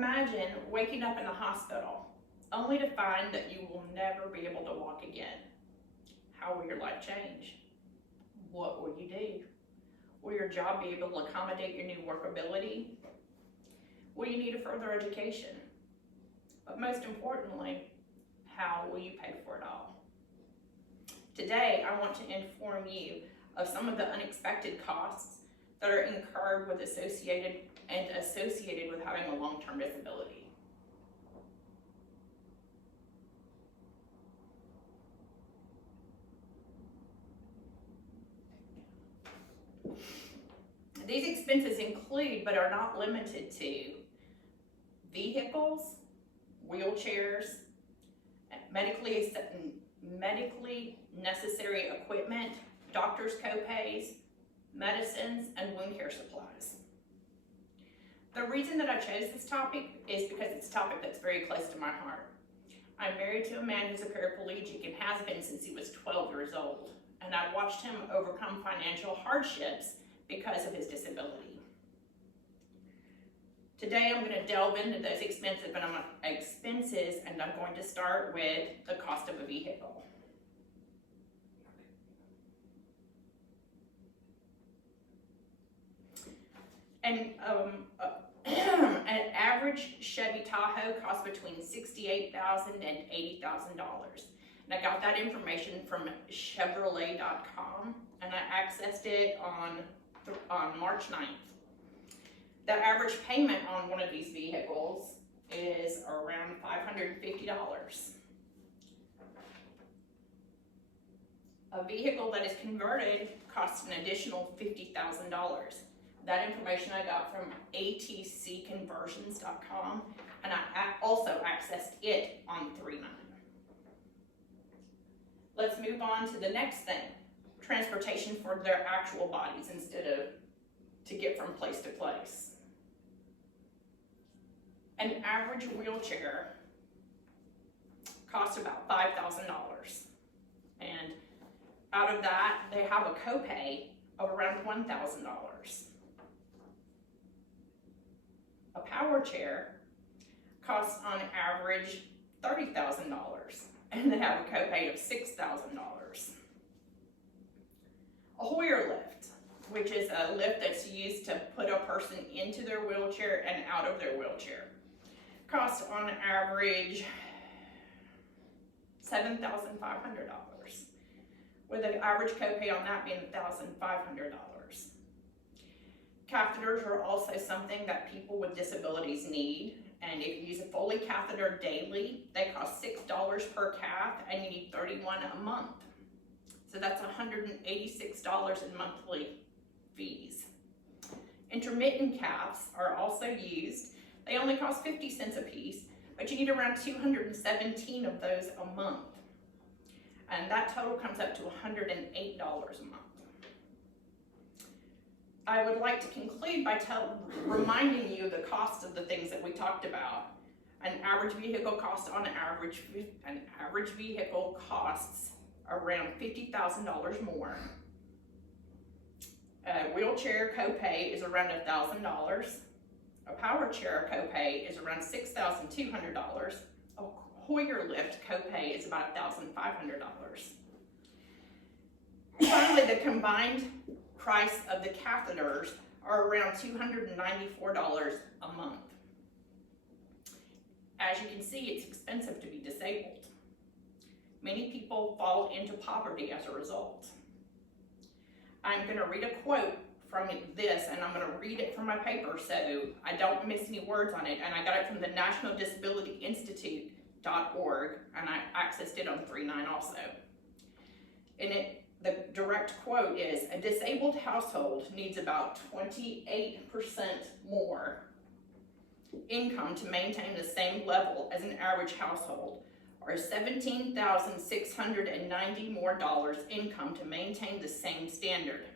Imagine waking up in a hospital only to find that you will never be able to walk again. How will your life change? What will you do? Will your job be able to accommodate your new work ability? Will you need a further education? But most importantly, how will you pay for it all? Today, I want to inform you of some of the unexpected costs that are incurred with associated with having a long-term disability. These expenses include, but are not limited to, vehicles, wheelchairs, medically necessary equipment, doctor's copays, medicines, and wound care supplies. The reason that I chose this topic is because it's a topic that's very close to my heart. I'm married to a man who's a paraplegic and has been since he was 12 years old, and I've watched him overcome financial hardships because of his disability. Today I'm going to delve into those expenses, and I'm going to start with the cost of a vehicle. And an average Chevy Tahoe costs between $68,000 and $80,000. And I got that information from Chevrolet.com, and I accessed it on March 9th. The average payment on one of these vehicles is around $550. A vehicle that is converted costs an additional $50,000. That information I got from atcconversions.com, and I also accessed it on 3/9. Let's move on to the next thing, transportation for their actual bodies instead of to get from place to place. An average wheelchair costs about $5,000, and out of that, they have a copay of around $1,000. A power chair costs on average $30,000, and they have a copay of $6,000. A Hoyer lift, which is a lift that's used to put a person into their wheelchair and out of their wheelchair, costs on average $7,500, with an average copay on that being $1,500. Catheters are also something that people with disabilities need, and if you use a Foley catheter daily, they cost $6 per cath, and you need 31 a month. So that's $186 in monthly fees. Intermittent caths are also used. They only cost 50 cents a piece, but you need around 217 of those a month. And that total comes up to $108 a month. I would like to conclude by reminding you the cost of the things that we talked about. An average vehicle costs around $50,000 more. A wheelchair copay is around $1,000. A power chair copay is around $6,200. A Hoyer lift copay is about $1,500. Finally, the combined price of the catheters are around $294 a month. As you can see, it's expensive to be disabled. Many people fall into poverty as a result. I'm going to read a quote from this, and I'm going to read it from my paper so I don't miss any words on it, and I got it from the National Disability Institute.org, and I accessed it on 3/9 also. The direct quote is, a disabled household needs about 28% more income to maintain the same level as an average household, or $17,690 more income to maintain the same standard.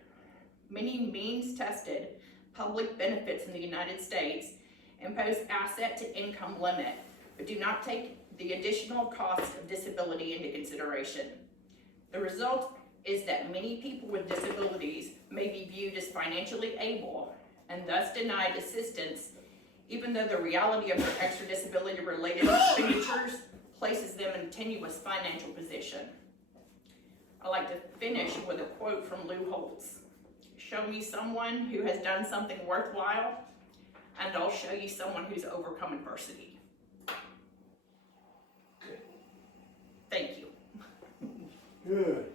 Many means-tested public benefits in the United States impose asset to income limit, but do not take the additional cost of disability into consideration. The result is that many people with disabilities may be viewed as financially able and thus denied assistance even though the reality of their extra disability-related expenditures places them in a tenuous financial position. I like to finish with a quote from Lou Holtz. Show me someone who has done something worthwhile, and I'll show you someone who's overcome adversity. Thank you. Good.